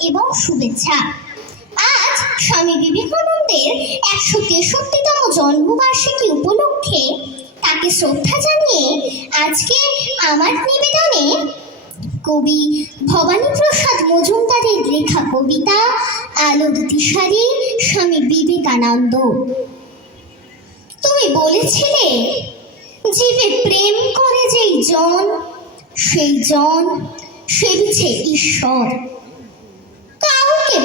এবং শুভেচ্ছা। আজ স্বামী বিবেকানন্দের একশো তেষট্টিতম জন্মবার্ষিকী উপলক্ষে তাকে শ্রদ্ধা জানিয়ে আজকে আমার নিবেদনে কবি ভবানী প্রসাদ মজুমদারের লেখা কবিতা আলোক দিশারি স্বামী বিবেকানন্দ। তুমি বলেছিলে, জীবে প্রেম করে যেই জন, সেই জন সেবিছে ঈশ্বর।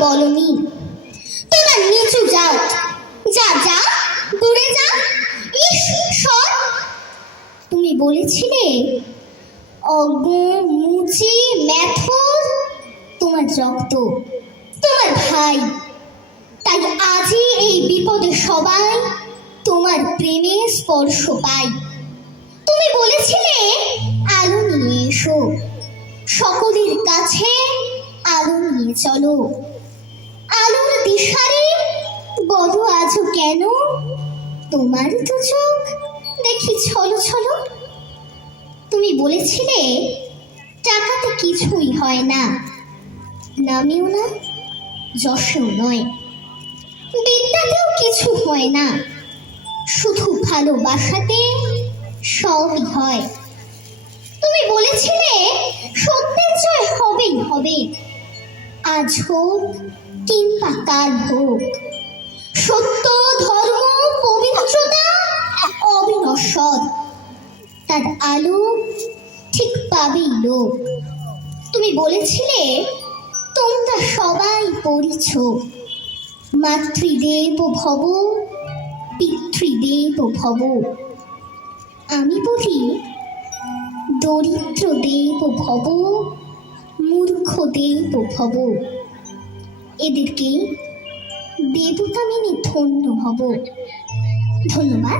বলনি। তোমার নিচু জাত যা যা, দূরে যা। ঈশ্বর তুমি বলেছিলে অজ্ঞ মুচি, ম্যাথর, তোমার রক্ত, তোমার ভাই। তাই আজই এই বিপদে সবাই তোমার প্রেমে স্পর্শ পাই তুমি বলেছিলে, আলো নিয়ে এসো। সকলের কাছে আলো নিয়ে চলো। দিশারে বলো আজও কেন? তোমার তো চোখ। দেখি, ছলো ছলো। তুমি বলেছিলে, টাকাতে কিছুই হয় না। নামেও না যশেও নয়। বিদ্যাতেও কিছু হয় না। শুধু ভালোবাসাতে সবই হয়। হোক কিংবা কাল হোক সত্য, ধর্ম, পবিত্রতা, অবিনশ্বর। তার আলো ঠিক পাবেই লোক। তুমি বলেছিলে, তোমরা সবাই পড়িছ মাতৃদেব ভব, পিতৃদেব ভব। আমি বলি, দরিদ্র দেব ভব, মূর্খ দেব ভব। এদেরকে দেবতা মেনে ধন্য হব। ধন্যবাদ।